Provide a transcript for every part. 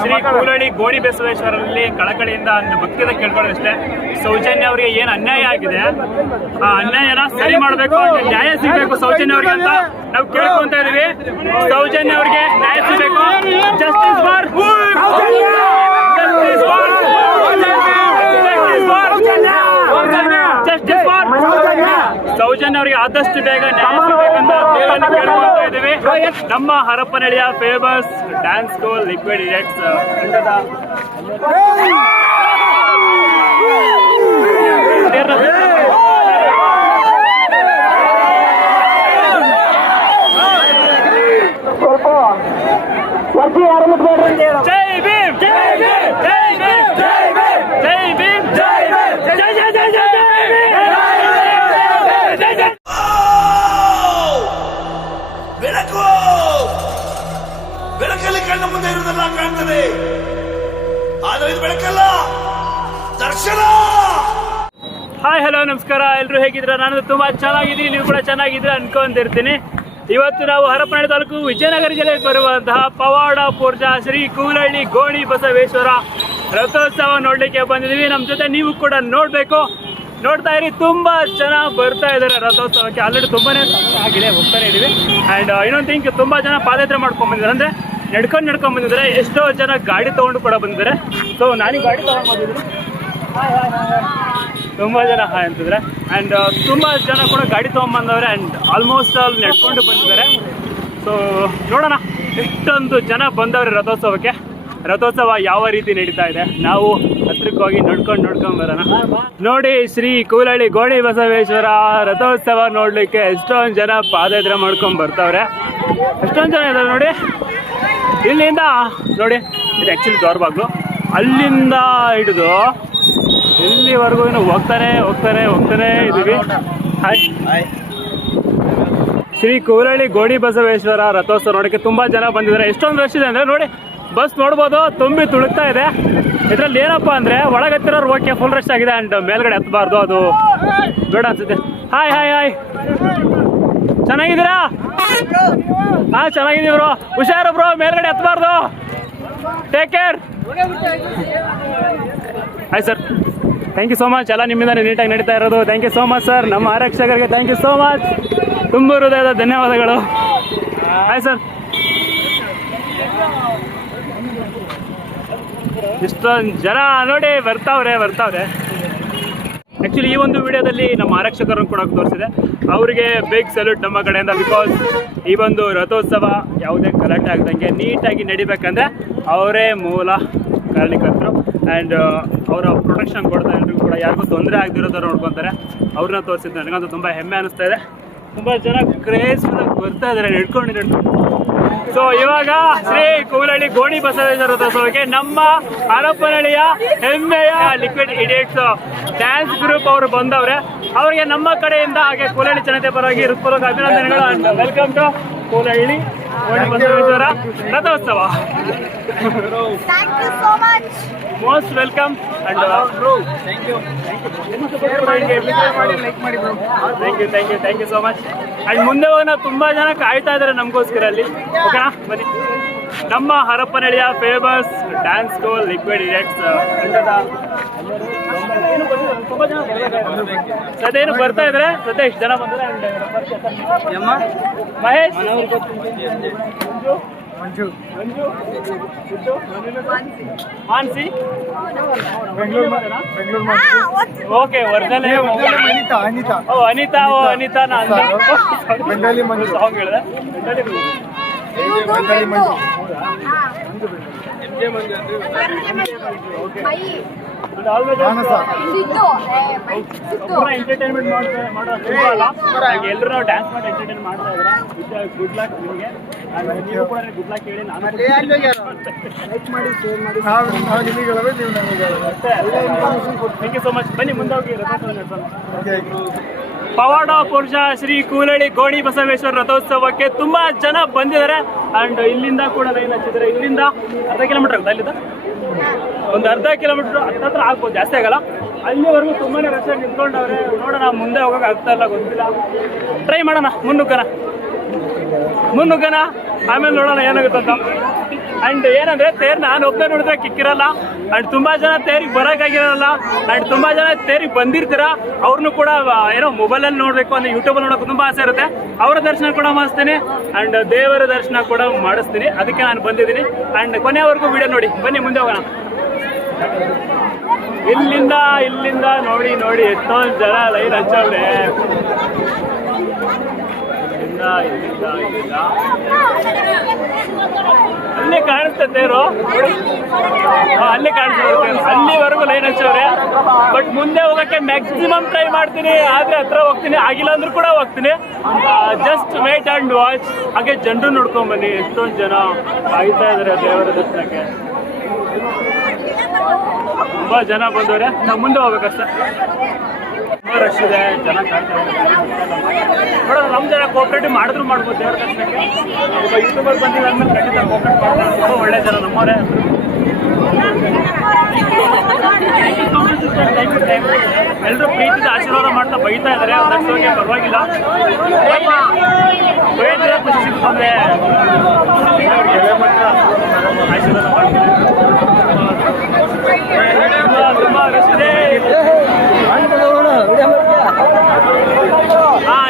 ಶ್ರೀ ಕೂಲಳ್ಳಿ ಗೋಡಿ ಬಸವೇಶ್ವರಲ್ಲಿ ಕಳಕಳಿಯಿಂದ ಒಂದು ಭಕ್ತಿಯಿಂದ ಕೇಳ್ಕೊಳ್ಳೋದಷ್ಟೇ ಸೌಜನ್ಯ ಅವರಿಗೆ ಏನು ಅನ್ಯಾಯ ಆಗಿದೆ? ಆ ಅನ್ಯಾಯನ ಸರಿ ಮಾಡಬೇಕು ನ್ಯಾಯ ಸಿಗಬೇಕು ಸೌಜನ್ಯ ಅವರಿಗೆ ಅಂತ ನಾವು ಕೇಳ್ಕೊಂತ ಇದೀವಿ. ಸೌಜನ್ಯ ಅವರಿಗೆ ನ್ಯಾಯ ಸಿಗಬೇಕು. Justice for justice for justice for Soujanya ಅವರಿಗೆ ಆದಷ್ಟು ಬೇಗ ನ್ಯಾಯ ಸಿಗಬೇಕಂತ ದೇವರನ್ನು ಕೇಳ್ಕೊಳ್ತಾ ಇದ್ದೀವಿ. ನಮ್ಮ ಹರಪನಹಳ್ಳಿಯ famous dance school liquid X ಸ್ವಲ್ಪ ವರ್ಜಿ ಭೀಮ್ ಕಾಣ್ತದೆ ಆದರೆ ಇದು ಬೆಳಕಲ್ಲ. ದರ್ಶನ. ಹಾಯ್, ಹಲೋ, ನಮಸ್ಕಾರ. ಎಲ್ಲರೂ ಹೇಗಿದ್ದೀರಾ? ನಾನು ತುಂಬಾ ಚೆನ್ನಾಗಿದ್ದೀನಿ. ನೀವು ಕೂಡ ಚೆನ್ನಾಗಿದ್ದೀರಾ ಅನ್ಕೊಂಡಿರ್ತೀನಿ. ಇವತ್ತು ನಾವು ಹರಪನಹಳ್ಳಿ ತಾಲೂಕು ವಿಜಯನಗರ ಜಿಲ್ಲೆಗೆ ಬರುವಂತಹ ಪವಾಡ ಪೂರ್ಜಾ ಶ್ರೀ ಕೂಲಹಳ್ಳಿ ಗೋಣಿ ಬಸವೇಶ್ವರ ರಥೋತ್ಸವ ನೋಡ್ಲಿಕ್ಕೆ ಬಂದಿದ್ದೀವಿ. ನಮ್ಮ ಜೊತೆ ನೀವು ಕೂಡ ನೋಡಬೇಕು. ನೋಡ್ತಾ ಇರಿ, ತುಂಬಾ ಜನ ಬರ್ತಾ ಇದ್ದಾರೆ ರಥೋತ್ಸವಕ್ಕೆ. ಆಲ್ರೆಡಿ ತುಂಬಾನೇ ಸಮಯ ಆಗಿದೆ, ಹೋಗ್ತಾನೆ ಇದೀವಿ ಅಂಡ್ ಇನ್ನೊಂದು ಥಿಂಕ್ ತುಂಬಾ ಜನ ಪಾದಯಾತ್ರೆ ಮಾಡ್ಕೊಂಡ್ಬಂದಿದ್ದಾರೆ ಅಂದ್ರೆ ನಡ್ಕೊಂಡು ನಡ್ಕೊಂಡ್ ಬಂದಿದ್ದಾರೆ. ಎಷ್ಟೋ ಜನ ಗಾಡಿ ತಗೊಂಡು ಕೂಡ ಬಂದಿದ್ದಾರೆ. ಸೊ ನಾನು ಗಾಡಿ ತಗೊಂಡು ಬಂದಿದ್ದೀನಿ. ತುಂಬ ಜನ ಹಾಯ್ ಅಂತಿದ್ರೆ ಆ್ಯಂಡ್ ತುಂಬ ಜನ ಕೂಡ ಗಾಡಿ ತೊಗೊಂಬಂದವ್ರೆ ಆ್ಯಂಡ್ ಆಲ್ಮೋಸ್ಟ್ ಆಲ್ ನಡ್ಕೊಂಡು ಬಂದಿದ್ದಾರೆ. ಸೊ ನೋಡೋಣ. ಎಷ್ಟೊಂದು ಜನ ಬಂದವ್ರೆ ರಥೋತ್ಸವಕ್ಕೆ. ರಥೋತ್ಸವ ಯಾವ ರೀತಿ ನಡೀತಾ ಇದೆ? ನಾವು ಹತ್ರಕ್ಕೆ ಹೋಗಿ ನೋಡ್ಕೊಂಡು ನೋಡ್ಕೊಂಡು ಬರೋಣ. ನೋಡಿ, ಶ್ರೀ ಕೂಲಹಳ್ಳಿ ಗೋಣಿ ಬಸವೇಶ್ವರ ರಥೋತ್ಸವ ನೋಡಲಿಕ್ಕೆ ಎಷ್ಟೊಂದು ಜನ ಪಾದಯಾತ್ರೆ ಮಾಡ್ಕೊಂಡು ಬರ್ತಾವ್ರೆ. ಎಷ್ಟೊಂದು ಜನ ಇದ್ದಾರೆ ನೋಡಿ. ಇಲ್ಲಿಂದ ನೋಡಿ ಇದು ಆ್ಯಕ್ಚುಲಿ ದೌರ್ಬಾಗ್ಲು ಅಲ್ಲಿಂದ ಹಿಡಿದು ಇಲ್ಲಿವರೆಗೂ ಇನ್ನು ಹೋಗ್ತಾನೆ ಹೋಗ್ತಾನೆ ಹೋಗ್ತಾನೆ ಇದೀವಿ ಹಾಯ್ ಶ್ರೀ ಕೂಲಹಳ್ಳಿ ಗೋಡಿ ಬಸವೇಶ್ವರ ರಥೋತ್ಸವ ನೋಡೋಕ್ಕೆ ತುಂಬ ಜನ ಬಂದಿದ್ದಾರೆ. ಎಷ್ಟೊಂದು ರಶ್ ಇದೆ ಅಂದರೆ ನೋಡಿ ಬಸ್ ನೋಡ್ಬೋದು ತುಂಬಿ ತುಳುಕ್ತಾ ಇದೆ. ಇದರಲ್ಲಿ ಏನಪ್ಪ ಅಂದರೆ ಒಳಗತ್ತಿರೋರು ಓಕೆ ಫುಲ್ ರಶ್ ಆಗಿದೆ ಆ್ಯಂಡ್ ಮೇಲ್ಗಡೆ ಹತ್ತಬಾರ್ದು ಅದು ಬೇಡ ಅನ್ಸುತ್ತೆ. ಹಾಯ್ ಹಾಯ್ ಹಾಯ್ ಚೆನ್ನಾಗಿದ್ದೀರಾ? ಹಾ ಚೆನ್ನಾಗಿದ್ದೀವಿ ಬ್ರೋ ಹುಷಾರು ಬ್ರೋ ಮೇಲ್ಗಡೆ ಹತ್ತಬಾರ್ದು ಟೇಕ್ ಕೇರ್ ಆಯ್ತು sir thank you so much ಎಲ್ಲ ನಿಮ್ಮಿಂದ ನೀಟಾಗಿ ನಡೀತಾ ಇರೋದು. Thank you so much sir ನಮ್ಮ ಆರಕ್ಷಕರಿಗೆ ಥ್ಯಾಂಕ್ ಯು ಸೋ ಮಚ್ ತುಂಬ ಹೃದಯದ ಧನ್ಯವಾದಗಳು. ಆಯ್ತು ಸರ್ ಇಷ್ಟೊಂದು ಜನ ನೋಡಿ ಬರ್ತಾವ್ರೆ ಬರ್ತಾವ್ರೆ. ಆ್ಯಕ್ಚುಲಿ ಈ ಒಂದು ವಿಡಿಯೋದಲ್ಲಿ ನಮ್ಮ ಆರಕ್ಷಕರನ್ನು ಕೂಡ ತೋರಿಸಿದೆ. ಅವರಿಗೆ ಬಿಗ್ ಸಲ್ಯೂಟ್ ನಮ್ಮ ಕಡೆಯಿಂದ ಬಿಕಾಸ್ ಈ ಒಂದು ರಥೋತ್ಸವ ಯಾವುದೇ ಕಲೆಕ್ಟ್ ಆಗ್ದಂಗೆ ನೀಟಾಗಿ ನಡಿಬೇಕಂದ್ರೆ ಅವರೇ ಮೂಲ ಕಾರಣಿಕರು ಆ್ಯಂಡ್ ಅವರ ಪ್ರೊಟೆಕ್ಷನ್ ಕೊಡ್ತಾ ಎಲ್ರಿಗೂ ಕೂಡ ಯಾರಿಗೂ ತೊಂದರೆ ಆಗದಿರೋದನ್ನು ನೋಡ್ಕೊತಾರೆ. ಅವ್ರನ್ನ ತೋರಿಸಿದ್ದು ನನಗಂತೂ ತುಂಬ ಹೆಮ್ಮೆ ಅನಿಸ್ತಾ ಇದೆ. ತುಂಬ ಜನ ಕ್ರೇಜ್ ಬರ್ತಾ ಇದ್ದಾರೆ ನಡ್ಕೊಂಡು. ಸೊ ಇವಾಗ ಶ್ರೀ ಕೂಲಹಳ್ಳಿ ಗೋಣಿ ಬಸವೇಶ್ವರ ನಮ್ಮ ಹರಪ್ಪನಹಳ್ಳಿಯ ಹೆಮ್ಮೆಯ ಲಿಕ್ವಿಡ್ ಇಡಿಯಟ್ಸ್ ಡ್ಯಾನ್ಸ್ ಗ್ರೂಪ್ ಅವರು ಬಂದವ್ರೆ. ಅವರಿಗೆ ನಮ್ಮ ಕಡೆಯಿಂದ ಹಾಗೆ ಕೂಲಹಳ್ಳಿ ಜನತೆ ಪರವಾಗಿ ಹೃತ್ಪೂರ್ವಕ ಅಭಿನಂದನೆಗಳು ವೆಲ್ಕಮ್ ಟು ಕೂಲಹಳ್ಳಿ ಗೋಣಿ ಬಸವೇಶ್ವರ ರಥೋತ್ಸವ. Most welcome and thank you thank you thank you thank you so much and ಮುಂದೆ ಹೋಗೋಣ ತುಂಬಾ ಜನ ಕಾಯ್ತಾ ಇದ್ದಾರೆ ನಮಗೋಸ್ಕರ ಅಲ್ಲಿ. ಓಕೆನಾ ಬನ್ನಿ. ನಮ್ಮ ಹರಪ್ಪನಹಳ್ಳಿಯ ಫೇಮಸ್ ಡ್ಯಾನ್ಸ್ ಸ್ಕೂಲ್ ಲಿಕ್ವಿಡ್ ಇರೆಕ್ಟ್ಸ್ ಸದ್ಯ ಏನು ಬರ್ತಾ ಇದ್ರೆ? ಸದ್ಯ ಇಷ್ಟು ಜನ ಬಂದ್ರೆ ಮಹೇಶ್? ಮಂಜು. ಮಂಜು ಸಿದ್ದು, ಮಾನ್ಸಿ ಬೆಂಗಳೂರು what's ಓಕೆ ವರ್ಧನೆ ಅನಿತಾ ಅನಿತಾ. ಓ ಅನಿತಾ ಓ ಅನಿತಾ ನಾ ಅಂದೆ ಬೆಂಗಾಲಿ ಮಂಜು. ಸಾಂಗ್ ಹೇಳಿದೆ. ಎಂಟರ್ಟೈನ್ಮೆಂಟ್ ಮಾಡ್ತಾ ಮಾಡೋ ತುಂಬ ಅಲ್ಲ. ಹಾಗೆ ಎಲ್ಲರೂ ನಾವು ಡ್ಯಾನ್ಸ್ ಮಾಡಿ ಎಂಟರ್ಟೈನ್ ಮಾಡ್ತಾ ಇದ್ದಾರೆ ಗುಡ್ ಲಕ್ ನಿಮಗೆ. ನೀವು ಕೂಡ ಗುಡ್ ಲಕ್ ಹೇಳಿ ನಾನು ನಾವು ನಾವು ನಿಮಗೆ. ಹೇಳೋದು ನೀವು ನಮಗೆ ಹೇಳೋದು ಥ್ಯಾಂಕ್ ಯು ಸೊ ಮಚ್ ಬನ್ನಿ ಮುಂದೆ ಹೋಗಿ ರಥೋತ್ಸವ ನಡೆಸೋಣ. ಓಕೆ ಪವಾಡ ಪುರುಷ ಶ್ರೀ ಕೂಲಳ್ಳಿ ಗೋಣಿ ಬಸವೇಶ್ವರ ರಥೋತ್ಸವಕ್ಕೆ ತುಂಬಾ ಜನ ಬಂದಿದ್ದಾರೆ. ಅಂಡ್ ಇಲ್ಲಿಂದ ಕೂಡ ಲೈನ್ ಹಚ್ಚಿದ್ದಾರೆ ಇಲ್ಲಿಂದ ಅರ್ಧ ಕಿಲೋಮೀಟರ್ ಆಗುತ್ತೆ ಅಲ್ಲಿಂದ. ಒಂದು ಅರ್ಧ ಕಿಲೋಮೀಟರ್ ಹತ್ತತ್ರ ಆಗ್ಬೋದು, ಜಾಸ್ತಿ ಆಗಲ್ಲ. ಅಲ್ಲಿವರೆಗೂ ತುಂಬಾನೇ ರಸ್ತೆ ನಿಂತ್ಕೊಂಡವ್ರೆ. ನೋಡೋಣ, ಮುಂದೆ ಹೋಗಕ್ಕೆ ಆಗ್ತಾ ಇಲ್ಲ, ಗೊತ್ತಿಲ್ಲ. ಟ್ರೈ ಮಾಡೋಣ, ಮುನ್ನುಗ್ಗನ. ಮುನ್ನುಗ್ಗನ? ಆಮೇಲೆ ನೋಡೋಣ ಏನಾಗುತ್ತಂತ ಅಂಡ್ ಏನಂದ್ರೆ ತೇರ್ ನಾನು ಒಬ್ಬನೇ ನೋಡಿದ್ರೆ ಕಿಕ್ಕಿರಲ್ಲ. ಅಂಡ್ ತುಂಬಾ ಜನ ತೇರಿಗೆ ಬರೋಕ್ಕಾಗಿರಲ್ಲ. ಅಂಡ್ ತುಂಬಾ ಜನ ತೇರಿಗೆ ಬಂದಿರ್ತೀರ? ಅವ್ರನ್ನೂ ಕೂಡ ಏನೋ ಏನೋ ಮೊಬೈಲಲ್ಲಿ ನೋಡಬೇಕು ಅಂದ್ರೆ ಯೂಟ್ಯೂಬಲ್ಲಿ ನೋಡೋಕೆ ತುಂಬಾ ಆಸೆ ಇರುತ್ತೆ. ಅವರ ದರ್ಶನ ಕೂಡ ಮಾಡಿಸ್ತೀನಿ. ಅಂಡ್ ದೇವರ ದರ್ಶನ ಕೂಡ ಮಾಡಿಸ್ತೀನಿ. ಅದಕ್ಕೆ ನಾನು ಬಂದಿದ್ದೀನಿ. ಅಂಡ್ ಕೊನೆಯವರೆಗೂ ವಿಡಿಯೋ ನೋಡಿ. ಬನ್ನಿ, ಮುಂದೆ ಹೋಗೋಣ. ಇಲ್ಲಿಂದ ಇಲ್ಲಿಂದ ನೋಡಿ ನೋಡಿ. ಎಷ್ಟೊಂದು ಜನ ಲೈನ್ ಹಚ್ಚವ್ರೆ. ಇಲ್ಲಿಂದ ಇಲ್ಲಿಂದ ಅಲ್ಲಿ ಕಾಣಿಸ್ತೆ ತೇರು ಹಾ, ಅಲ್ಲಿ ಕಾಣಿಸ್ತಾ ತೇರು ಅಲ್ಲಿವರೆಗೂ ಲೈನ್ ಹಚ್ಚವ್ರೆ. ಬಟ್ ಮುಂದೆ ಹೋಗಕ್ಕೆ ಮ್ಯಾಕ್ಸಿಮಮ್ ಟ್ರೈ ಮಾಡ್ತೀನಿ. ಆದ್ರೆ ಹತ್ರ ಹೋಗ್ತೀನಿ. ಆಗಿಲ್ಲ ಅಂದ್ರೂ ಕೂಡ ಹೋಗ್ತೀನಿ. ಜಸ್ಟ್ ವೇಟ್ ಆ್ಯಂಡ್ ವಾಚ್ ಹಾಗೆ ಜನರು ನೋಡ್ಕೊಂಬನ್ನಿ ಎಷ್ಟೊಂದು ಜನ ಆಯ್ತಾ ಇದಾರೆ ದೇವರ ದರ್ಶನಕ್ಕೆ. ತುಂಬಾ ಜನ ಬಂದವ್ರೆ. ನಾವು ಮುಂದೆ ಹೋಗ್ಬೇಕಷ್ಟೇ. ರಶ್ ಇದೆ ಜನ ಕಾಯ್ತಾ ನಮ್ಮ ಜನ ಕೋಆಪರೇಟಿವ್ ಮಾಡಿದ್ರು ಮಾಡ್ಬೋದು ದೇವ್ರ ದರ್ಶನಕ್ಕೆ. ಒಬ್ಬ ಯೂಟ್ಯೂಬರ್ ಬಂದಿಲ್ಲ ಅಂದ್ಮೇಲೆ ಖಂಡಿತ ಕೋಆಪರೇಟ್ ಮಾಡ್ತಾರೆ ತುಂಬ ಒಳ್ಳೆ ಜನ ನಮ್ಮವರೇ. ಎಲ್ಲರೂ ಪ್ರೀತಿದ ಆಶೀರ್ವಾದ ಮಾಡ್ತಾ ಬೈತಾ ಇದ್ದಾರೆ. ಅದಕ್ಕೆ ಪರವಾಗಿಲ್ಲ. ಬೈದ್ರೆ ಖುಷಿ ಸಿಗ್ತದೆ. ಆಶೀರ್ವಾದ ಮಾಡ್ತಾರೆ ತುಂಬಾ- ರಶ್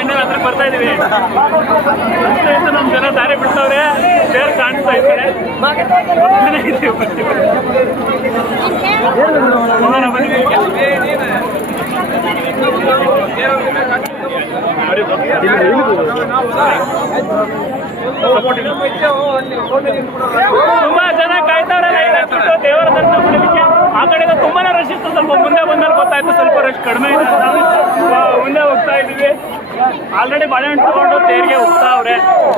ಇನ್ನೇನು ಬರ್ತಾ ಇದೀವಿ. ಜನ ದಾರಿ ಬಿಡ್ತಾವ್ರೆ. ಬೇರೆ ಕಾಣಿಸ್ತಾ ಇದ್ದಾರೆ. ತುಂಬಾ ಜನ ಕಾಯ್ತಾವ್ರೆ ದೇವರ ದರ್ಶನ ಆ ಕಡೆಯಿಂದ ತುಂಬಾನೇ ರಶ್ ಇತ್ತು. ಸ್ವಲ್ಪ ಮುಂದೆ ಬಂದಲ್ಲಿ ಗೊತ್ತಾಯ್ತು, ಸ್ವಲ್ಪ ರಶ್ ಕಡಿಮೆ ಇದೆ. ಮುಂದೆ ಹೋಗ್ತಾ ಇದೀವಿ ಆಲ್ರೆಡಿ ಬಾಳೆಹಣ್ಣು ತಗೊಂಡು ತೇರಿಗೆ ಹೋಗ್ತಾ ಅವ್ರೆ.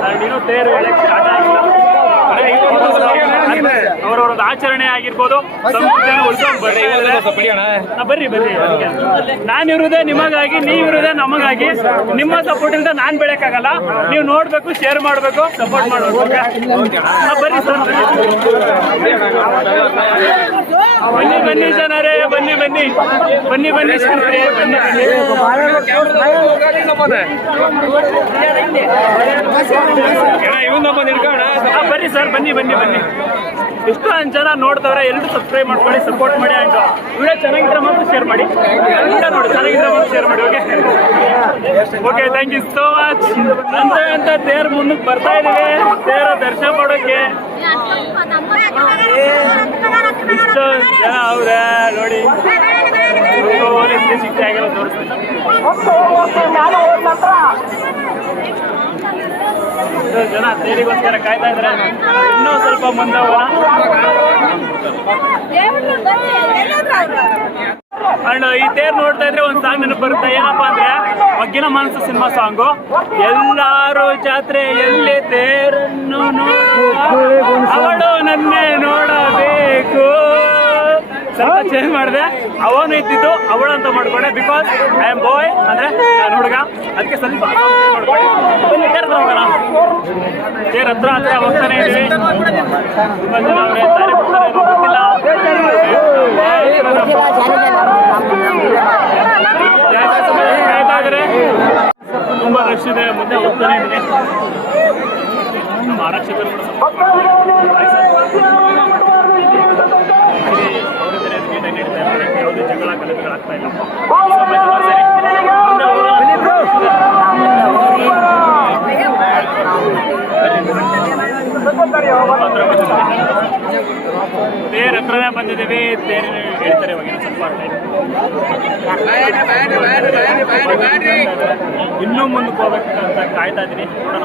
And ಇನ್ನೂ ತೇರು ಹೇಳಕ್ ಸ್ಟಾರ್ಟ್ ಆಗಿಲ್ಲ. ಅವರವ್ರದ್ದು ಆಚರಣೆ ಆಗಿರ್ಬೋದು. ಸಂಸ್ಕೃತಿಯನ್ನು ಉಳ್ಸ್ಕೊಂಡ್ ಬರ್ರಿ. ಬರ್ರಿ ಬರ್ರಿ. ನಾನಿರುವುದೇ ನಿಮಗಾಗಿ ನೀವಿರುವುದೇ ನಮಗಾಗಿ. ನಿಮ್ಮ ಸಪೋರ್ಟ್ ನಾನು ನಾನ್ ಬೆಳಕಾಗಲ್ಲ ನೀವು ನೋಡ್ಬೇಕು ಶೇರ್ ಮಾಡ್ಬೇಕು ಸಪೋರ್ಟ್ ಮಾಡ್ಬೇಕು ಓಕೆ ಹಾ, ಬರ್ರಿ ಸರ್ ಬನ್ನಿ ಬನ್ನಿ ಜನರೇ ಬನ್ನಿ ಬನ್ನಿ. ಬನ್ನಿ ಬನ್ನಿ ಜನರೇ ಬನ್ನಿ ಬನ್ನಿ. ಹಾ, ಬರ್ರಿ ಸರ್ ಬನ್ನಿ ಬನ್ನಿ ಬನ್ನಿ. ಇಷ್ಟೊಂದು ಜನ ನೋಡ್ತವ್ರೆ ಎಲ್ಲರೂ ಸಬ್ಸ್ಕ್ರೈಬ್ ಮಾಡ್ಕೊಳ್ಳಿ ಸಪೋರ್ಟ್ ಮಾಡಿ ಅಂಡ್ ವಿಡಿಯೋ ಚೆನ್ನಾಗಿದ್ರೆ ಮಾತ್ರ ಶೇರ್ ಮಾಡಿ. ನೋಡಿ ಚೆನ್ನಾಗಿದ್ರೆ ಮಾತ್ರ ಶೇರ್ ಮಾಡಿ okay okay thank you so much ಅಂತ ಅಂತ ತೇರ್ ಮುಂದಕ್ಕೆ ಬರ್ತಾ ಇದ್ದೀವಿ ತೇರ ದರ್ಶನ ಮಾಡೋಕೆ ಇಷ್ಟೊಂದು ಜನ ಅವ್ರೆ ನೋಡಿ. ಆಗಿರೋ ತೋರಿಸ್ತೀನಿ. ಜನ ತೇರಿಗೋಸ್ಕರ ಕಾಯ್ತಾ ಇದ್ದಾರೆ. ಇನ್ನೂ ಸ್ವಲ್ಪ ಮುಂದೆ ಅಂಡ್ ಈ ತೇರ್ ನೋಡ್ತಾ ಇದ್ರೆ ಒಂದ್ ಸಾಂಗ್ ನೆನಪು ಬರುತ್ತೆ. ಏನಪ್ಪಾ ಅಂದ್ರೆ, ಮಗ್ಗಿನ ಮನಸ್ಸು ಸಿನಿಮಾ ಸಾಂಗು ಎಲ್ಲಾರು ಜಾತ್ರೆ ಎಲ್ಲಿ ತೇರನ್ನು ಅವಳು ನನ್ನೇ ನೋಡಬೇಕು. ಸ್ವಲ್ಪ ಚೇಂಜ್ ಮಾಡಿದೆ. ಅವನು ಇದ್ದಿದ್ದು ಅವಳು ಅಂತ ಮಾಡ್ಕೊಂಡೆ. ಬಿಕಾಸ್ ಐ ಆಮ್ ಬಾಯ್ ಅಂದ್ರೆ ನಾನು ಹುಡುಗ. ಅದಕ್ಕೆ ಸ್ವಲ್ಪ ಮಾಡ್ಕೊಂಡೆ. ತೇರ್ ಹತ್ರ ಹೋಗೋಣ. ತೇರ್ ಹತ್ರ ಹತ್ರ ಹೋಗ್ತಾನೆ ಇದೀವಿ ತುಂಬಾ ಜನ ತುಂಬಾ ರಶ್ ಇದೆ. ಮುಂದೆ ಹೋಗ್ತಾನೆ ಇದ್ದೀನಿ. ನಮ್ಮ ಕೂಡ support ಮಾಡ್ತಾರೆ. ಇಲ್ಲಿ ಅವ್ರಿದ್ರೆ ನೀಟಾಗಿ ನಡೀತಾ ಇದ್ದಾರೆ. ಯಾವುದೇ ಜಗಳ ಗಲಾಟೆಗಳಾಗ್ತಾ ಇಲ್ಲ. ತೇರ್ ಹತ್ರನೇ ಬಂದಿದ್ದೀವಿ ತೇರ್ ಹೇಳ್ತಾರೆ ಇವಾಗ ಸ್ವಲ್ಪ ಇನ್ನೂ ಮುಂದಕ್ಕೆ ಹೋಗ್ಬೇಕಂತ ಕಾಯ್ತಾ ಇದ್ದೀನಿ ನೋಡೋಣ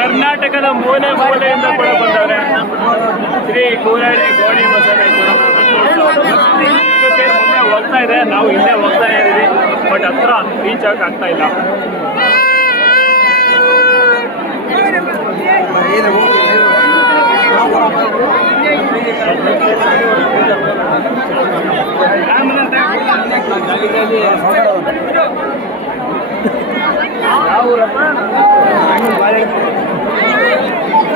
ಕರ್ನಾಟಕದ ಮೂಲೆ ಮೂಲೆಯಿಂದ ಕೂಡ ಬಂದವರೆ. ಶ್ರೀ ಕೋರಾಡಿ ಗೋಣಿ ಬಸವೇಶ್ವರ ಹೋಗ್ತಾ ಇದೆ. ನಾವು ಇಲ್ಲೇ ಹೋಗ್ತಾ ಇದೀವಿ ಬಟ್ ಹತ್ರ ರೀಚ್ ಆಗಿ ಆಗ್ತಾ ಇಲ್ಲ.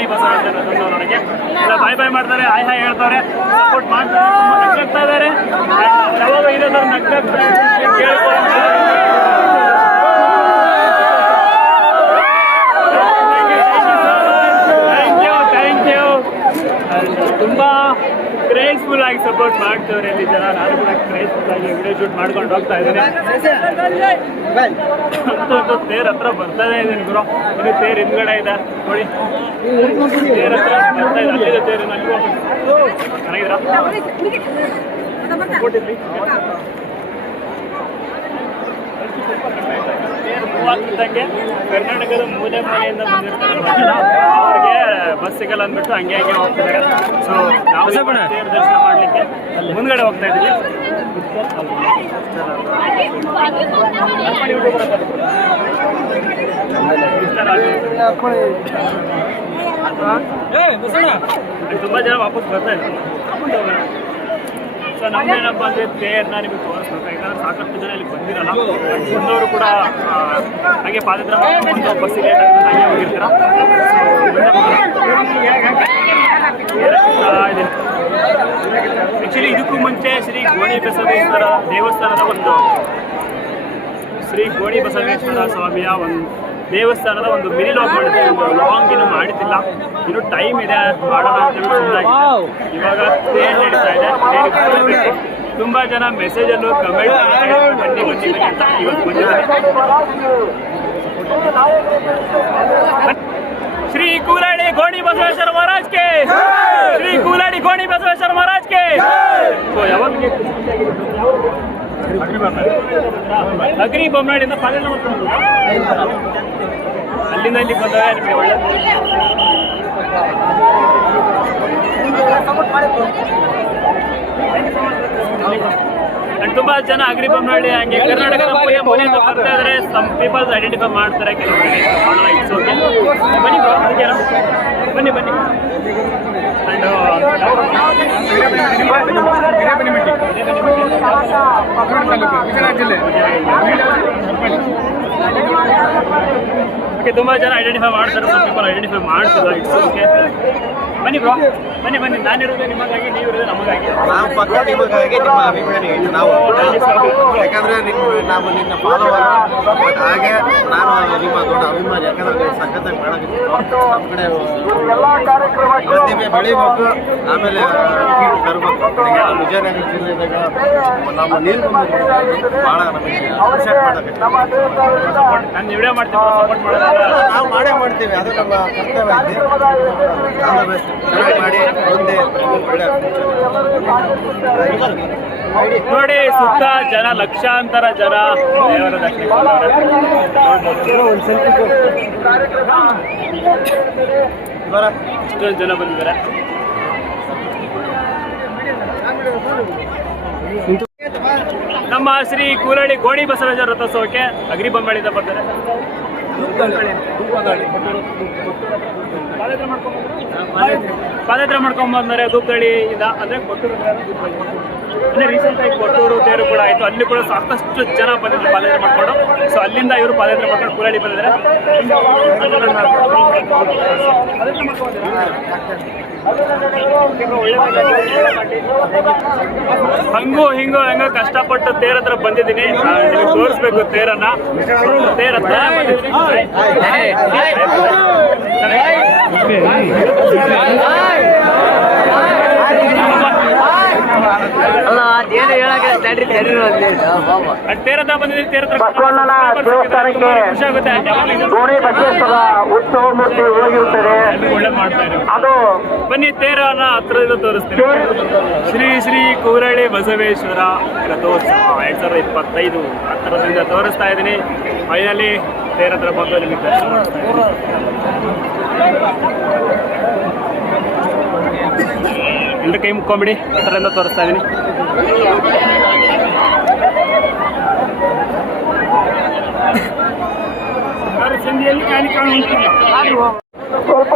ಕೋಲಹಳ್ಳಿ ಗೋಣಿ ಬಸವೇಶ್ವರ ಎಲ್ಲ ಬಾಯ್ ಬಾಯ್ ಮಾಡ್ತಾರೆ ಆಯ್ ಹಾಯ್ ಹೇಳ್ತಾರೆ ಸಪೋರ್ಟ್ ಮಾಡ್ತಾರೆ ಇದ್ದಾರೆ ಯಾವಾಗ ಇದೆ ನಗ್ತಾ ಕ್ರೇಜ್ಫುಲ್ ಆಗಿ ಸಪೋರ್ಟ್ ಮಾಡ್ತವ್ರೆ ಇಲ್ಲಿ ಜನ. ನಾನು ಕೂಡ ಕ್ರೇಜ್ಫುಲ್ ಆಗಿ ವಿಡಿಯೋ ಶೂಟ್ ಮಾಡ್ಕೊಂಡು ಹೋಗ್ತಾ ಇದ್ದೀನಿ. ಅಂತೂ ತೇರ್ ಹತ್ರ ಬರ್ತಾನೆ ಇದ್ದೀನಿ ಗುರು. ಇದು ತೇರ್ ಹಿಂದ್ಗಡೆ ಇದೆ. ನೋಡಿ. ತೇರ್ ಹತ್ರ ಬರ್ತಾ ಇದೆ. ಅಲ್ಲಿದೆ ತೇರು ಅಲ್ಲಿ ಹೋಗ್ಬೇಕು ಆಗ್ತಿದ್ದಂಗೆ ಕರ್ನಾಟಕದ ಮೂಲೆ ಮೂಲೆಯಿಂದ ಬಂದಿರ್ತಾರೆ. ಅವ್ರಿಗೆ ಬಸ್ ಸಿಗಲ್ಲ ಅಂದ್ಬಿಟ್ಟು ಹಂಗೆ ಹಂಗೆ ಹೋಗ್ತಿದ್ದಾರೆ. ಸೊ ನಾವು ತೇರು ದರ್ಶನ ಮಾಡಲಿಕ್ಕೆ ಮುಂದ್ಗಡೆ ಹೋಗ್ತಾ ಇದ್ದೀವಿ. ತುಂಬಾ ಜನ ವಾಪಸ್ ಬರ್ತಾ ಇದ್ದಾರೆ. ಸೊ ನಮ್ದೇನಪ್ಪ ಅಂದ್ರೆ ಪ್ಲೇಯರ್ನ ನಿಮಗೆ ತೋರಿಸ್ಬೇಕು. ಯಾಕಂದ್ರೆ ಸಾಕಷ್ಟು ಜನ ಇಲ್ಲಿ ಬಂದಿರಲ್ಲ. ಬಂದವರು ಕೂಡ ಹಾಗೆ ಪಾದಯಾತ್ರೆ ಮಾಡ್ಕೊಂಡು ಬಸ್ಸಿಗೆ ಹಾಗೆ ಹೋಗಿರ್ತೀರ. ಆಕ್ಚುಲಿ ಇದಕ್ಕೂ ಮುಂಚೆ ಶ್ರೀ ಗೋಣಿ ಬಸವೇಶ್ವರ ದೇವಸ್ಥಾನದ ಒಂದು ಶ್ರೀ ಗೋಣಿ ಬಸವೇಶ್ವರ ಸ್ವಾಮಿಯ ಒಂದು ದೇವಸ್ಥಾನದ ಒಂದು ಮಿನಿ ಲಾಕ್ ಮಾಡಿದ್ದೆ. ಲಾಂಗ್ ಇನ್ನು ಮಾಡಿದ್ದಿಲ್ಲ. ಇನ್ನು ಟೈಮ್ ಇದೆ. ಮಾಡೋಣ ಅಂತ ಇವಾಗ ನಡೀತಾ ಇದೆ. ತುಂಬಾ ಜನ ಮೆಸೇಜ್ ಅನ್ನು ಕಮೆಂಟ್ ಬನ್ನಿ ಅಂತ ಇವತ್ತು ಬಂದಿದ್ದಾರೆ. ಶ್ರೀ ಕೂಲಾಡಿ ಗೋಣಿ ಬಸವೇಶ್ವರ ಮಹಾರಾಜ್ ಕೆ ಶ್ರೀ ಕೂಲಾಡಿ ಗೋಣಿ ಬಸವೇಶ್ವರ ಮಹಾರಾಜ್ ಕೆ ಯಾವಾಗ ಅಗ್ರಿ ಬೊಮ್ಮನಾಡಿಂದ ಪಾಲನೆ ಅಲ್ಲಿಂದ ಇಲ್ಲಿ ಬಂದಾಗ ನಿಮಗೆ ಒಳ್ಳೆ ತುಂಬಾ ಜನ ಅಗ್ರಿ ಬೊಮ್ಮನಹಳ್ಳಿ ಹಂಗೆ ಕರ್ನಾಟಕ ಬರ್ತಾ ಇದ್ರೆ ಸಮ್ ಪೀಪಲ್ಸ್ ಐಡೆಂಟಿಫೈ ಮಾಡ್ತಾರೆ ಬನ್ನಿ ಬನ್ನಿ ಓಕೆ ಬನ್ನಿ. Bro, ಓಕೆನಾ? ಬನ್ನಿ ಬನ್ನಿ ಅಂಡ್ ಓಕೆ ತುಂಬಾ ಜನ ಐಡೆಂಟಿಫೈ ಮಾಡ್ತಾರೆ ಸ್ವಲ್ಪ ಪೀಪಲ್ ಐಡೆಂಟಿಫೈ ಮಾಡ್ತಿಲ್ಲ ಇಟ್ಸ್ ಓಕೆ ಬನ್ನಿ ಬ್ರೋ ಬನ್ನಿ ಬನ್ನಿ. ನಾನಿರೋದು ನಿಮಗಾಗಿ ನಮಗಾಗಿ. ನಾವು ಪಕ್ಕ ನಿಮಗಾಗಿ ನಿಮ್ಮ ಅಭಿಮಾನಿ ನಾವು ಯಾಕಂದ್ರೆ ನಿಮ್ಮ ನಾವು ನಿನ್ನ ಫಾಲೋವರ್ ಹಾಗೆ ನಾನು ನಿಮ್ಮ ದೊಡ್ಡ ಅಭಿಮಾನಿ. ಯಾಕಂದ್ರೆ ನೀವು ಸಖತ್ತಾಗಿ ಮಾಡೋದಿತ್ತು ನಮ್ಮ ಕಡೆ ಪ್ರತಿಭೆ ಬೆಳಿಬೇಕು. ಆಮೇಲೆ ಈಗ ವಿಜಯನಗರ ಜಿಲ್ಲೆದಾಗ ನಾವು ನೀರು ಭಾಳ ನಮಗೆ ಅಪ್ರಿಷಿಯೇಟ್ ಮಾಡಬೇಕು ನಾನು ವಿಡಿಯೋ ಮಾಡ್ತೀನಿ ಸಪೋರ್ಟ್ ಮಾಡೋದು ನಾವು ಮಾಡೇ ಮಾಡ್ತೀವಿ. ಅದು ನಮ್ಮ ಕರ್ತವ್ಯ ಇದೆ. ಆಲ್ ದ ಬೆಸ್ಟ್ ಚೆನ್ನಾಗಿ ಮಾಡಿ. ಮುಂದೆ ನೋಡಿ ಸುತ್ತ ಜನ ಲಕ್ಷಾಂತರ ಜನ ದೇವರ ಇಷ್ಟೊಂದು ಜನ ಬಂದಿದ್ದಾರೆ. ನಮ್ಮ ಶ್ರೀ ಕೂರಳಿ ಗೋಣಿ ಬಸವರಾಜ ರಥೋತ್ಸವಕ್ಕೆ ಅಗ್ರಿ ಬೊಮ್ಮಳಿಂದ ಬರ್ತಾರೆ. ಪಾದಯಾತ್ರೆ ಮಾಡ್ಕೊಂಡ್ ಪಾದಯಾತ್ರೆ ಮಾಡ್ಕೊಂಡ್ ದೂಪಳಿ ಇದ ಅಂದ್ರೆ ಕೊಟ್ಟೂರು ಅಂದ್ರೆ ರೀಸೆಂಟ್ ಆಗಿ ಕೊಟ್ಟೂರು ತೇರು ಕೂಡ ಆಯ್ತು ಅಲ್ಲಿ ಕೂಡ ಸಾಕಷ್ಟು ಜನ ಬಂದಿದ್ರು ಪಾದಯಾತ್ರೆ ಮಾಡ್ಕೊಂಡು ಸೊ ಅಲ್ಲಿಂದ ಇವರು ಪಾದಯಾತ್ರೆ ಮಾಡ್ಕೊಂಡು ಕುರಳಿ ಬಂದಿದ್ದಾರೆ ಹಂಗು ಹಿಂಗು ಹೆಂಗ ಕಷ್ಟಪಟ್ಟು ತೇರ ಹತ್ರ ಬಂದಿದ್ದೀನಿ ತೋರಿಸ್ಬೇಕು ತೇರನ್ನ ತೇರ ಹತ್ರ ಬಂದಿದ್ದೀನಿ. ಅಲ್ಲ ಅದೇನು ಹೇಳಕ್ಕೆ ತಡ್ರಿ ತಡ್ರಿ ತೇರ ತೇರ ಬಸವಣ್ಣನ ದೇವಸ್ಥಾನಕ್ಕೆ ಗೋಣಿ ಬಸವೇಶ್ವರ ಉತ್ಸವ ಮೂರ್ತಿ ಹೋಗಿರುತ್ತದೆ ಎಲ್ರಿಗೂ ಮಾಡ್ತಾ ಇದ್ದಾರೆ. ಅದು ಬನ್ನಿ ತೇರನ ಹತ್ರದಿಂದ ತೋರಿಸ್ತೀನಿ. ಶ್ರೀ ಶ್ರೀ ಕೂರಳಿ ಬಸವೇಶ್ವರ ರಥೋತ್ಸವ ಎರಡ್ ಸಾವಿರದ ಇಪ್ಪತ್ತೈದು ಹತ್ರದಿಂದ ತೋರಿಸ್ತಾ ಇದ್ದೀನಿ. ಫೈನಲಿ ತೇರ ಹತ್ರ ಬಂದು ನಿಮಗೆ ದರ್ಶನ ಮಾಡ್ತಾ ಇದ್ದೀನಿ. ಎಲ್ಲರೂ ಕೈ ಮುಕ್ಕೊಂಬಿಡಿ ಅದರಿಂದ ತೋರಿಸ್ತಾ ಕಾಣು ಸ್ವಲ್ಪ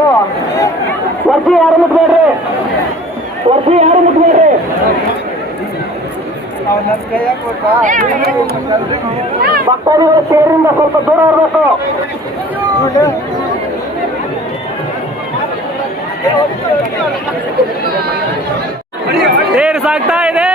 ವರ್ಷಿ ಯಾರು ಮುಟ್ಬೇಡ್ರಿ ವರ್ಷಿ ಯಾರು ಮುಟ್ಬೇಡ್ರಿ ಭಕ್ತಾದಿಗಳು ಸೇರಿಂದ ಸ್ವಲ್ಪ ದೂರ ಇರಬೇಕು ಸಾಗ್ತಾ ಇದೆ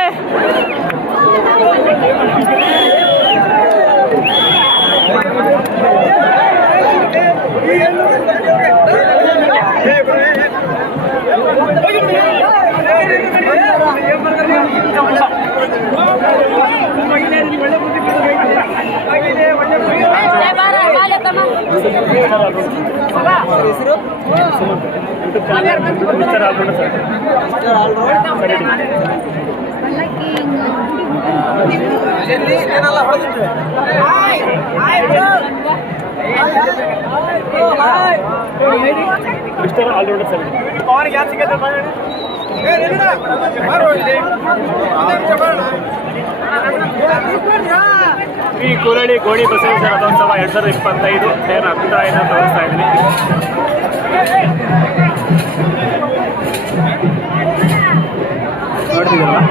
mister allrounder sir. Mister allrounder sir ಈ ಕುರಳಿ ಗೋಳಿ ಬಸವೇಶ್ವರ ರಥೋತ್ಸವ ಎರಡ್ ಸಾವಿರದ ಇಪ್ಪತ್ತೈದು ನೇರ ಅಭಿಪ್ರಾಯನ ತೋರಿಸ್ತಾ ಇದ್ದೀನಿ. ನೋಡ್ತಿದ್ದೀರಲ್ಲ?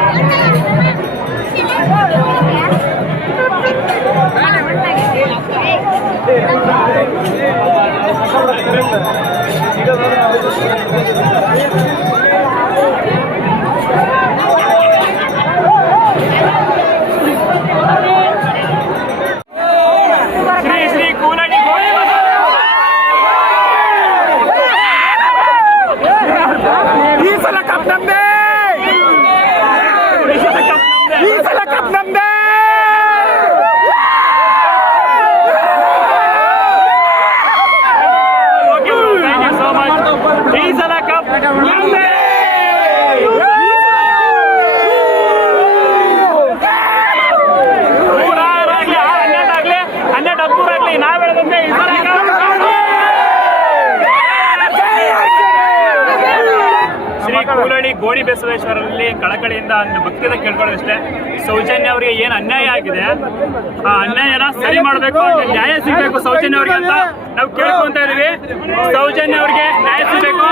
ಶ್ರೀ ಶ್ರೀ ಕೂಲಡಿ ಗೋಳಿ ಈ ಸಲ ಕಪ್ ನಮ್ದೇ ಈ ಸಲ ಕಪ್ ನಮ್ದೇ ಈ ಸಲ ಕಪ್ ನಮ್ದೇ okay thank you so much ಈ ಸಲ ಕಪ್ ನಮ್ದೇ ನೂರಾರಾಗ್ಲಿ ಹನ್ನೆರಡಾಗ್ಲಿ ಹನ್ನೆರಡು ಹದಿಮೂರಾಗ್ಲಿ ನಾವ್ ಹೇಳದಂತೆ ಈ ಸಲ cup ನಮ್ದೇ. ಶ್ರೀ ಕೂಲಳಿ ಗೋಣಿ ಬಸವೇಶ್ವರಲ್ಲಿ ಕಳಕಳಿಯಿಂದ ಒಂದು ಭಕ್ತಿಯಿಂದ ಕೇಳ್ಕೊಳ್ಳೋದಷ್ಟೇ ಸೌಜನ್ಯ ಅವರಿಗೆ ಏನು ಅನ್ಯಾಯ ಆಗಿದೆ ಆ ಅನ್ಯಾಯನ ಸರಿ ಮಾಡಬೇಕು ನ್ಯಾಯ ಸಿಗಬೇಕು ಸೌಜನ್ಯ ಅವರಿಗೆ ಅಂತ ನಾವು ಕೇಳ್ಕೊಂತ ಇದೀವಿ ಸೌಜನ್ಯ ಅವರಿಗೆ ನ್ಯಾಯ ಸಿಗಬೇಕು.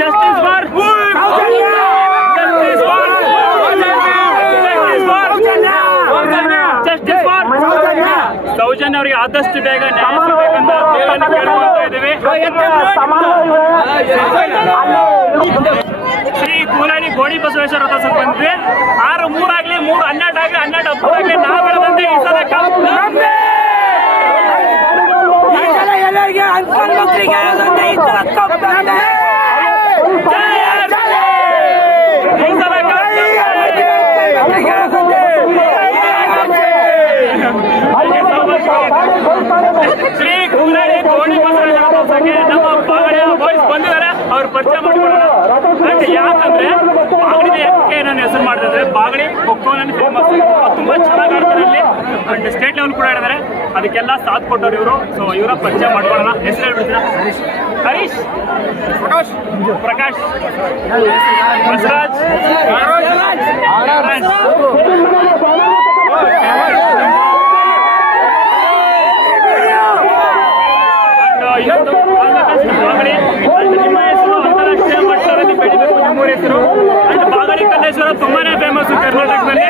Justice for Soujanya. ಅವರಿಗೆ ಆದಷ್ಟು ಬೇಗ ನ್ಯಾಯ ಸಿಗಬೇಕಂತ ಕೇಳ್ಕೊಂತ ಇದೀವಿ ಶ್ರೀ ಕೂಲಾಡಿ ಗೋಡಿ ಬಸವೇಶ್ವರ ರಥೋತ್ಸವ ಬಂದ್ವಿ ಆರು ಮೂರಾಗ್ಲಿ, ಮೂರು ಹನ್ನೆರಡು ಆಗ್ಲಿ ಹನ್ನೆರಡು ಹದಿಮೂರಾಗ್ಲಿ ನಾವು ಹೇಳದಂತೆ ಈ ಸಲ ಕಪ್ ನಮ್ದೇ. ಜಯ ಜಯ. ಈ ಸಲ cup ನಮ್ದೇ. ಶ್ರೀ ಕೂಲಾಡಿ ಗೋಡಿ ಬಸವೇಶ್ವರ ರಥೋತ್ಸವಕ್ಕೆ ನಮ್ಮ ಬಾಗಡಿಯ ಬಾಯ್ಸ್ ಬಂದಿದ್ದಾರೆ ಅವ್ರು ಪರಿಚಯ ಮಾಡಿಕೊಳ್ಳೋಣ ಹಾಗೆ ಯಾಕಂದ್ರೆ ಬಾಗಡಿ ಯಾಕೆ ನಾನು ಹೆಸರು ಮಾಡ್ತಿದ್ರೆ ಬಾಗಡಿ ಖೋಖೋ ನನ್ನ ಫೇಮಸ್ ತುಂಬಾ ಚೆನ್ನಾಗಿ ಆಡ್ತಾರೆ ಅಲ್ಲಿ. ಅಂಡ್ ಸ್ಟೇಟ್ ಲೆವೆಲ್ ಕೂಡ ಆಡಿದ್ದಾರೆ. ಅದಕ್ಕೆಲ್ಲ ಸಾಥ್ ಕೊಟ್ಟವ್ರು ಇವರು. ಸೊ ಇವರ ಪರಿಚಯ ಮಾಡ್ಕೊಳ್ಳೋಣ. ಹೆಸರು ಹೇಳ್ಬಿಡ್ತೀರಾ? ಹರೀಶ್. ಪ್ರಕಾಶ್. ಪ್ರಕಾಶ್. ಬಸವರಾಜ್. ಮಹಾಬಲೇಶ್ವರ ತುಂಬಾನೇ ಫೇಮಸ್ ಕರ್ನಾಟಕದಲ್ಲಿ.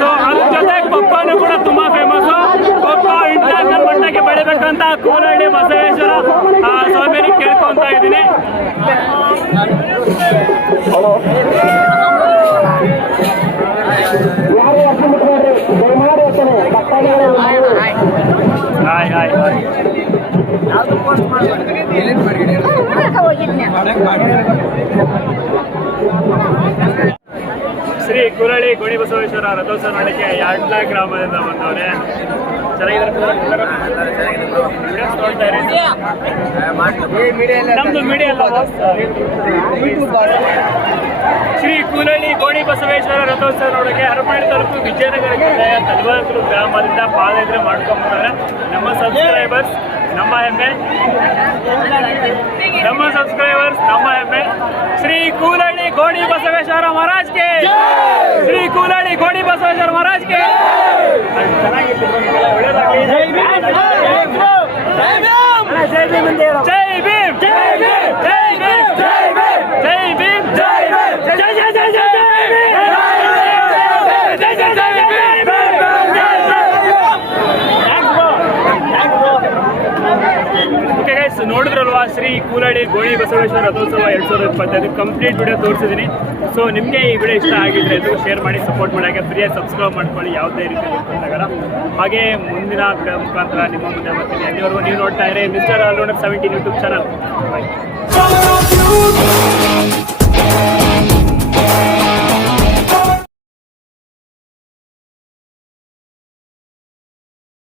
ಸೊ ಅದ್ರ ಜೊತೆ ಕೊಪ್ಪನು ಕೂಡ ತುಂಬಾ ಫೇಮಸ್ಸು ಕೊಪ್ಪ ಇಂಟರ್ನಲ್ ಮಟ್ಟಕ್ಕೆ ಬೆಳಿಬೇಕಂತ ಕೋಲಹಳ್ಳಿ ಬಸವೇಶ್ವರ ಸ್ವಾಮಿನಿ ಕೇಳ್ಕೊಂತ ಇದ್ದೀನಿ. ಹಾಯ್ ಹಾಯ್ ಹಾಯ್ ಯಾವುದು ಪೋಸ್ಟ್ ಮಾಡಿ ಕುರಳಿ ಗೋಣಿ ಬಸವೇಶ್ವರ ರಥೋತ್ಸವ ನೋಡಕ್ಕೆ ಯಾಡ್ಲ ಗ್ರಾಮದಿಂದ ಬಂದವ್ರೆ. ಚೆನ್ನಾಗಿದ್ದಾರೆ Videos ನೋಡ್ತಾ ನಮ್ದು ಮೀಡಿಯಾ. ಶ್ರೀ ಕುರಳಿ ಗೋಣಿ ಬಸವೇಶ್ವರ ರಥೋತ್ಸವ ನೋಡಕ್ಕೆ ಹರಪಳ್ಳಿ ತಾಲೂಕು ವಿಜಯನಗರ ಜಿಲ್ಲೆಯ ತಲವಾಸಲು ಗ್ರಾಮದಿಂದ ಪಾದಯಾತ್ರೆ ಮಾಡ್ಕೊಂಡ್ಬಂದವ್ರೆ. ನಮ್ಮ ಸಬ್ಸ್ಕ್ರೈಬರ್ಸ್ ನಮ್ಮ ಹೆಮ್ಮೆ. ನಮ್ಮ ಸಬ್ಸ್ಕ್ರೈಬರ್ಸ್ ನಮ್ಮ ಹೆಮ್ಮೆ. ಶ್ರೀ ಕೂಲಳ್ಳಿ ಗೋಣಿ ಬಸವೇಶ್ವರ ಮಹಾರಾಜ್ ಮಹಾರಾಜ್ಗೆ ಶ್ರೀ ಕೂಲಾಡಿ ಗೋಡಿ ಬಸವೇಶ್ವರ ಮಹಾರಾಜ್ಗೆ ಜೈ ಭೀಮ್ ಜೈ ಭೀಮ್ ಜೈ ಭೀಮ್ ಜೈ ಭೀಮ್ ಜೈ ಭೀಮ್ ಜೈ ಭೀಮ್ ಜೈ ಭೀಮ್ ಜೈ ಜೈ ಜೈ ಜೈ ನೋಡಿದ್ರಲ್ವಾ ಶ್ರೀ ಕೂಲಾಡಿ ಗೋಣಿ ಬಸವೇಶ್ವರ ರಥೋತ್ಸವ ಎರಡ್ ಸಾವಿರದ ಇಪ್ಪತ್ತೈದು ಕಂಪ್ಲೀಟ್ ವಿಡಿಯೋ ತೋರಿಸಿದ್ದೀನಿ ಸೊ ನಿಮಗೆ ಈ ವಿಡಿಯೋ ಇಷ್ಟ ಆಗಿದ್ರೆ ಎಲ್ಲರೂ ಶೇರ್ ಮಾಡಿ ಸಪೋರ್ಟ್ ಮಾಡಿ, ಹಾಗೆ ಫ್ರೀಯಾಗಿ ಸಬ್ಸ್ಕ್ರೈಬ್ ಮಾಡ್ಕೊಳ್ಳಿ, ಯಾವುದೇ ರೀತಿ ಗೊತ್ತಾಗಲ್ಲ ಹಾಗೆ ಮುಂದಿನ ವಿಡಿಯೋ ಮುಖಾಂತರ ನಿಮ್ಮ ಮುಂದೆ ಬರ್ತೀನಿ. ಅಲ್ಲಿವರೆಗೂ ನೀವು ನೋಡ್ತಾ ಇರಿ mister all seventeen YouTube channel bye